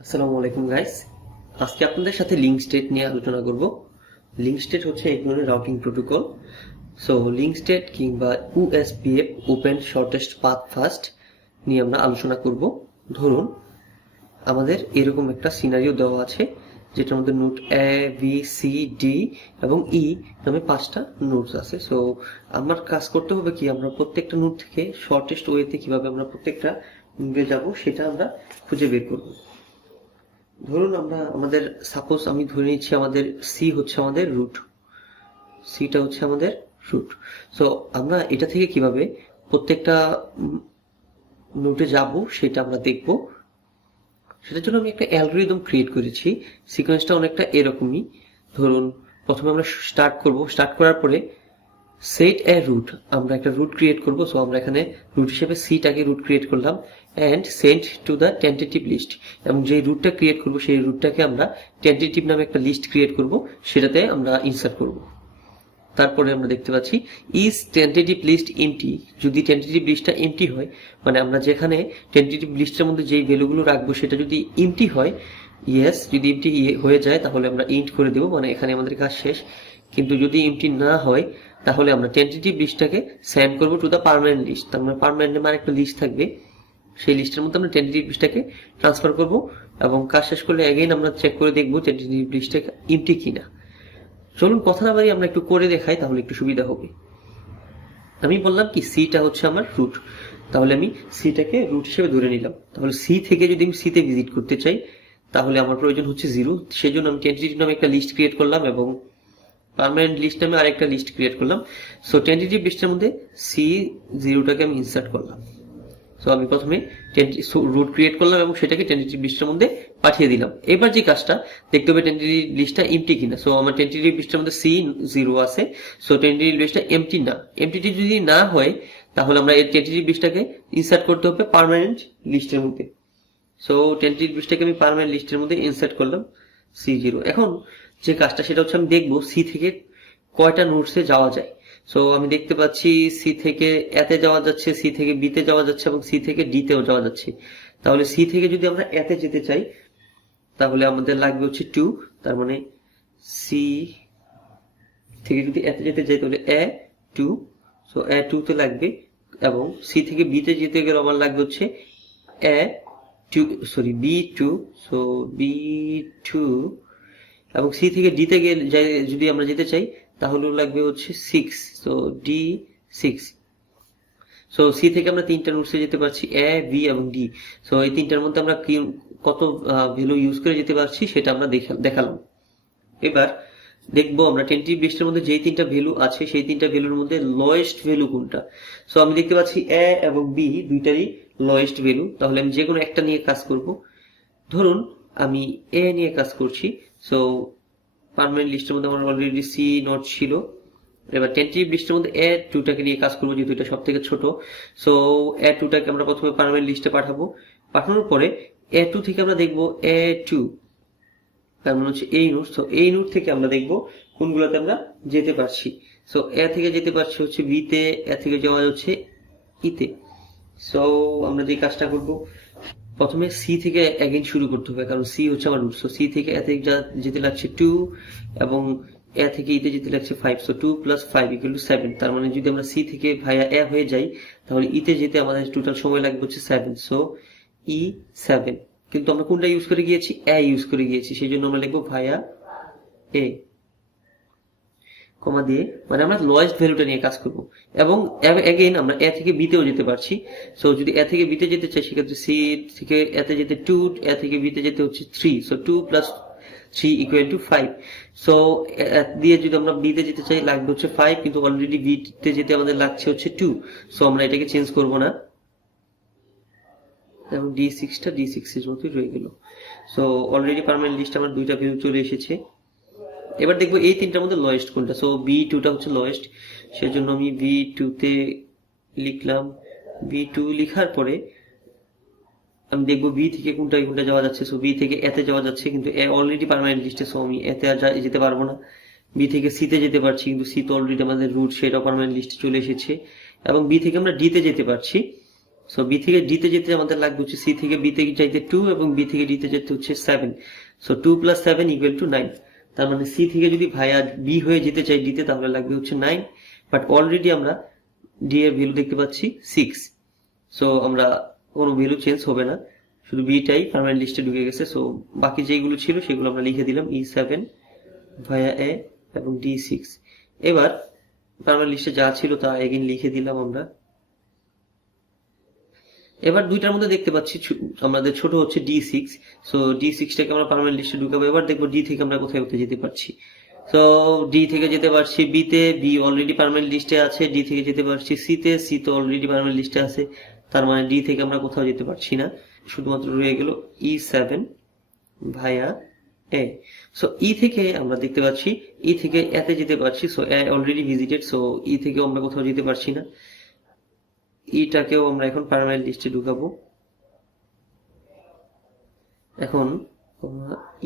আসসালামু আলাইকুম গাইস, আজকে আপনাদের সাথে লিঙ্ক স্টেট নিয়ে আলোচনা করব। লিঙ্ক স্টেট হচ্ছে এক ধরনের routing protocol. So link state কিংবা OSPF open shortest path first নিয়ে আমরা আলোচনা করব। ধরুন আমাদের এরকম একটা সিনারিও দেওয়া আছে যেটার মধ্যে node A, B, C, D এবং E নামে 5টা নোডস আছে। সো আমার কাজ করতে হবে কি, আমরা প্রত্যেকটা নোড থেকে শর্টেস্ট ওয়েতে কিভাবে আমরা প্রত্যেকটা নোডে যাব সেটা আমরা খুঁজে বের করব। ধরুন সাপোজ আমি ধরে নিচ্ছি আমাদের সি হচ্ছে আমাদের রুট, সিটা হচ্ছে আমাদের রুট। সো আমরা এটা থেকে কিভাবে প্রত্যেকটা নোটে যাব সেটা আমরা দেখব। সেটার জন্য আমি একটা অ্যালগরিদম ক্রিয়েট করেছি। সিকোয়েন্সটা অনেকটা এরকমই। ধরুন প্রথমে আমরা স্টার্ট করার পরে সেট এ রুট, আমরা একটা রুট ক্রিয়েট করব। সো আমরা এখানে রুট হিসেবে সিটাকে রুট ক্রিয়েট করলাম and send to the tentative list, এবং যে রুটটা ক্রিয়েট করব সেই রুটটাকে আমরা টেন্টেটিভ নামে একটা লিস্ট ক্রিয়েট করব, সেটাতে আমরা ইনসার্ট করব। তারপরে আমরা দেখতে পাচ্ছি ইজ টেন্টেটিভ লিস্ট এমটি। যদি টেন্টেটিভ লিস্টটা এমটি হয়, মানে আমরা যেখানে টেন্টেটিভ লিস্টের মধ্যে যেই ভ্যালুগুলো রাখবো সেটা যদি এমটি হয়, ইয়েস, যদি এমটি হয়ে যায় তাহলে আমরা ইন্ট করে দেবো, মানে এখানে আমাদের কাজ শেষ। কিন্তু যদি এমটি না হয় তাহলে আমরা টেন্টেটিভ লিস্টটাকে সেন্ড করবো টু দ্য পার্মানেন্ট লিস্ট। তার মানে পার্মানেন্ট নামে একটা লিস্ট থাকবে, সেই লিস্টের মধ্যে আমরা টেন্টেটিভ লিস্টটাকে ট্রান্সফার করব, এবং কাজ শেষ করলে এগেইন আমরা চেক করে দেখবো টেন্টেটিভ লিস্টটা এমটি কিনা। চলুন কথা না বাড়ি আমরা একটু করে দেখাই, তাহলে একটু সুবিধা হবে। আমি বললাম কি সিটা হচ্ছে আমার রুট, তাহলে আমি সিটাকে রুট হিসেবে ধরে নিলাম। তাহলে সি থেকে যদি আমি সিতে ভিজিট করতে চাই তাহলে আমার প্রয়োজন হচ্ছে 0। সেই জন্য আমি টেন্টেটিভ নামে একটা লিস্ট ক্রিয়েট করলাম এবং পার্মানেন্ট লিস্ট নামে আরেকটা লিস্ট ক্রিয়েট করলাম। সো টেন্টেটিভ লিস্টের মধ্যে C0টাকে আমি ইনসার্ট করলাম। সো আমি প্রথমে রুট ক্রিয়েট করলাম এবং সেটাকে টেন্টেটিভ লিস্টের মধ্যে পাঠিয়ে দিলাম। এবার যে কাজটা দেখতে হবে টেন্টেটিভ লিস্টটা এমটি কিনা। সো আমার টেন্টেটিভ লিস্টের মধ্যে C0 আছে, সো টেন্টেটিভ লিস্টটা এমটি না। এমটি যদি না হয় তাহলে আমরা এই টেন্টেটিভ লিস্টটাকে ইনসার্ট করতে হবে পার্মানেন্ট লিস্টের মধ্যে। সো টেন্টেটিভ লিস্টটাকে আমি পার্মানেন্ট লিস্টের মধ্যে ইনসার্ট করলাম C0। এখন যে কাজটা সেটা হচ্ছে আমি দেখবো সি থেকে কয়টা নোডসে যাওয়া যায়। সো আমি দেখতে পাচ্ছি সি থেকে এতে যাওয়া যাচ্ছে, সি থেকে বিতে যাওয়া যাচ্ছে এবং সি থেকে ডিতেও যাওয়া যাচ্ছে। তাহলে সি থেকে যদি আমরা এতে যেতে চাই তাহলে আমাদের লাগবে হচ্ছে 2। তার মানে সি থেকে যদি এতে যেতে চাই তাহলে A2। সো A2 তে লাগবে, এবং সি থেকে বিতে যেতে গেলে আমার লাগবে হচ্ছে B2। সো B2, এবং সি থেকে ডিতে গেলে যদি আমরা যেতে চাই তাহলে লাগবে হচ্ছে 6। So D6। সো সি থেকে আমরা 3টা নোডসে যেতে পারছি, A, B এবং D। সো এই 3টার মধ্যে আমরা কত ভ্যালু ইউজ করে যেতে পারছি সেটা আমরা দেখালাম। এবার দেখবো আমরা টেন্টেটিভ লিস্টের মধ্যে যেই 3টা ভ্যালু আছে সেই 3টা ভ্যালুর মধ্যে লোয়েস্ট ভ্যালু কোনটা। সো আমি দেখতে পাচ্ছি A এবং B দুইটারই লোয়েস্ট ভ্যালু। তাহলে আমি যে কোনো একটা নিয়ে কাজ করব। ধরুন আমি A নিয়ে কাজ করছি। সো পার্মানেন্ট লিস্টের মধ্যে আমার অলরেডি C নোড ছিল। এবার টেন্টেটিভ লিস্টের মধ্যে A2টাকে নিয়ে কাজ করবো, যেহেতু এটা সব থেকে ছোট। সো A2টাকে আমরা প্রথমে পার্মানেন্ট লিস্টে পাঠাবো। পাঠানোর পরে A2 থেকে আমরা দেখবো A2, তার মানে হচ্ছে এই নোড। সো এই নোড থেকে আমরা দেখবো কোনগুলোতে আমরা যেতে পারছি। সো A থেকে যেতে পারছি হচ্ছে B তে, A থেকে যাওয়া যাচ্ছে E তে। সো আমরা যে কাজটা করবো, প্রথমে সি থেকে অ্যাগেইন শুরু করতে হবে, কারণ সি হচ্ছে আমার রুট। সো সি থেকে এতে যেতে লাগছে 2 এবং এ থেকে ইতে যেতে লাগছে 5। সো 2 + 5 = 7। তার মানে যদি আমরা সি থেকে ভাইয়া এ হয়ে যাই তাহলে ইতে যেতে আমাদের টোটাল সময় লাগবে হচ্ছে 7। সো E7, কিন্তু আমরা কোনটা ইউজ করে গিয়েছি? এ ইউজ করে গিয়েছি, সেই জন্য আমরা লিখবো ভাইয়া এ, কমা দিয়ে, মানে আমরা লোয়েস্ট ভ্যালুটা নিয়ে কাজ করব। এবং এগেইন আমরা এ থেকে বিতেও যেতে পারছি। সো যদি এ থেকে বিতে যেতে চাই সেক্ষেত্রে সি থেকে এতে যেতে 2, এ থেকে বিতে যেতে হচ্ছে 3। সো 2 + 3 = 5। সো দিয়ে যদি আমরা বিতে যেতে চাই লাগবে হচ্ছে 5, কিন্তু অলরেডি বিতে যেতে আমাদের লাগছে হচ্ছে 2। সো আমরা এটাকে চেঞ্জ করব না, এবং D6টা D6 এর মতোই রয়ে গেল। সো অলরেডি পার্মানেন্ট লিস্ট আমার দুইটা ভ্যালু চলে এসেছে। এবার দেখবো এই 3টার মধ্যে লোয়েস্ট কোনটা। সো B2টা হচ্ছে লোয়েস্ট, সেজন্য আমি B2 তে লিখলাম। B2 লিখার পরে আমি দেখবো B থেকে কোনটা যাওয়া যাচ্ছে। সো B থেকে এতে যাওয়া যাচ্ছে, কিন্তু এ অলরেডি পার্মানেন্ট লিস্টে, সো আমি এতে যেতে পারবো না। B থেকে সি তে যেতে পারছি, কিন্তু সি তো অলরেডি আমাদের রুট, সেটা পার্মানেন্ট লিস্টে চলে এসেছে। এবং B থেকে আমরা D তে যেতে পারছি। সো বি থেকে ডি তে যেতে আমাদের লাগবে হচ্ছে সি থেকে বি তে যাইতে 2 এবং বি থেকে ডি তে যেতে হচ্ছে 7। সো 2 + 7 = 9। তার মানে সি থেকে যদি ভাইয়া বি হয়ে যেতে চাই ডি তে তাহলে লাগবে হচ্ছে 9, বাট অলরেডি আমরা ডি এর ভ্যালু দেখতে পাচ্ছি 6। সো আমরা কোনো ভ্যালু চেঞ্জ হবে না, শুধু বিটাই পার্মানেন্ট লিস্টে ঢুকে গেছে। সো বাকি যেগুলো ছিল সেগুলো আমরা লিখে দিলাম E7 ভাইয়া এ এবং D6। এবার পার্মানেন্ট লিস্টে যা ছিল তা এগেইন লিখে দিলাম আমরা। এবার দুইটার মধ্যে দেখতে পাচ্ছি আমাদের ছোট হচ্ছে D6। সো D6টাকে আমরা পার্মানেন্ট লিস্টে ঢুকাবো। এবার দেখবো ডি থেকে আমরা কোথায় কোথায় যেতে পারছি। সো ডি থেকে যেতে পারছি বি তে, বি অলরেডি পার্মানেন্ট লিস্টে আছে। ডি থেকে যেতে পারছি সি তে, সি তো অলরেডি পার্মানেন্ট লিস্টে আছে। তার মানে ডি থেকে আমরা কোথাও যেতে পারছি না, শুধুমাত্র রয়ে গেল E7 ভাইয়া এ। সো ই থেকে আমরা দেখতে পাচ্ছি ই থেকে এতে যেতে পারছি। সো এ অলরেডি ভিজিটেড, সো ই থেকেও আমরা কোথাও যেতে পারছি না। ইটাকেও আমরা এখন পার্মানেন্ট লিস্টে ঢুকাবো। এখন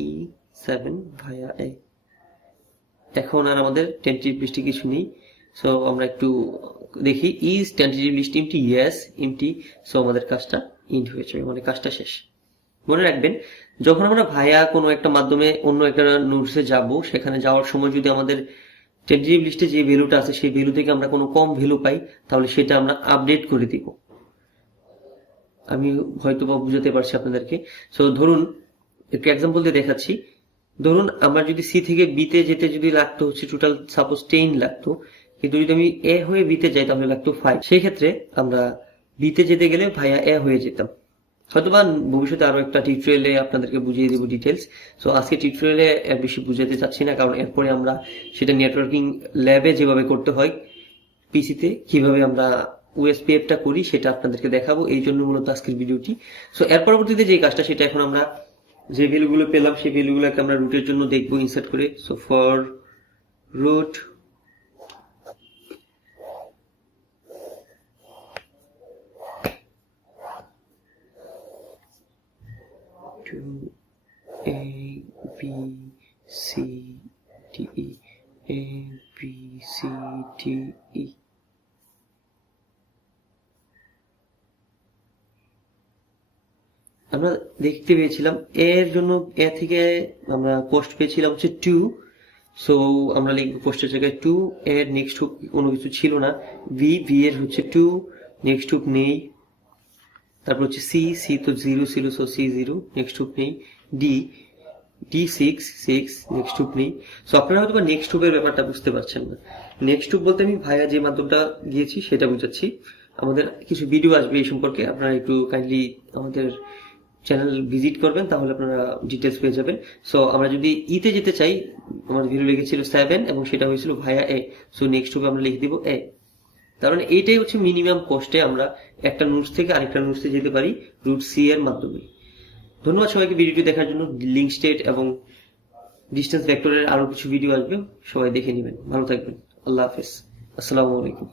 E7 ভাইয়া এ। এখন আর আমাদের টেন্টেটিভ লিস্টে কিছু নেই। সো আমরা একটু দেখি, is tentative list empty, yes empty. So আমাদের কাজটা ইন্ড হয়ে যাবে, মানে কাজটা শেষ। মনে রাখবেন, যখন আমরা ভাইয়া কোনো একটা মাধ্যমে অন্য একটা নোটসে যাব, সেখানে যাওয়ার সময় যদি আমাদের টেন্টেটিভ লিস্টে যে ভ্যালুটা আছে সেই ভ্যালু থেকে আমরা কোনো কম ভ্যালু পাই, তাহলে সেটা আমরা আপডেট করে দিব। আমি হয়তো বা বুঝাতে পারছি আপনাদেরকে। সো ধরুন একটু এক্সাম্পল দিয়ে দেখাচ্ছি। ধরুন আমার যদি সি থেকে বিতে যেতে যদি লাগতো হচ্ছে টোটাল সাপোজ 10 লাগতো, কিন্তু যদি আমি এ হয়ে বিতে যাই তাহলে লাগতো 5। সেই ক্ষেত্রে আমরা বিতে যেতে গেলে ভাইয়া এ হয়ে যেতাম। হয়তোবা ভবিষ্যতে আরো একটা টিউটোরিয়ালে আপনাদেরকে বুঝিয়ে দেবো ডিটেলস। সো আজকে টিউটোরিয়ালে এর বেশি বুঝাতে চাচ্ছি না, কারণ এরপরে আমরা সেটা নেটওয়ার্কিং ল্যাবে যেভাবে করতে হয় পিসিতে, কিভাবে আমরা ওএসপিএফটা করি সেটা আপনাদেরকে দেখাবো। এই জন্য মূলত আজকের ভিডিওটি। সো এর পরবর্তীতে যে কাজটা, সেটা এখন আমরা যে ভ্যালুগুলো পেলাম সেই ভ্যালুগুলোকে আমরা রুটের জন্য দেখবো ইনসার্ট করে। So for root to A B C D E, A B C D E। আমরা দেখতে পেয়েছিলাম এর জন্য এ থেকে আমরা পোস্ট পেয়েছিলাম হচ্ছে 2। সো আমরা লিখবো পোস্টের জায়গায় 2। এর নেক্সট হুক কোনো কিছু ছিল না। ভি, ভি এর হচ্ছে 2, নেক্সট হুক নেই। তারপর হচ্ছে সি, সি তো 0 ছিল, সো সি 0, নেক্সট হুক নেই। ডি, D6, 6, নেক্সট হুক নেই। সো আপনারা হয়তো নেক্সট হুকের ব্যাপারটা বুঝতে পারছেন না। নেক্সট হুক বলতে আমি ভাইয়া যে মাধ্যমটা গিয়েছি সেটা বুঝাচ্ছি। আমাদের কিছু ভিডিও আসবে এই সম্পর্কে, আপনারা একটু কাইন্ডলি আমাদের চ্যানেল ভিজিট করবেন, তাহলে আপনারা ডিটেলস পেয়ে যাবেন। সো আমরা যদি ইতে যেতে চাই, আমার ভিডিও লেগেছিল 7 এবং সেটা হয়েছিল ভাইয়া এ। সো নেক্সট হুকে আমরা লিখে দিব এ। কারণ এইটাই হচ্ছে মিনিমাম কস্টে আমরা একটা নোটস থেকে আরেকটা নোটসে যেতে পারি রুট সি এর মাধ্যমে। ধন্যবাদ সবাইকে ভিডিওটি দেখার জন্য। লিঙ্ক স্টেট এবং ডিস্টেন্স ভেক্টরের আরো কিছু ভিডিও আসবে, সবাই দেখে নেবেন। ভালো থাকবেন। আল্লাহ হাফেজ। আসসালামু আলাইকুম।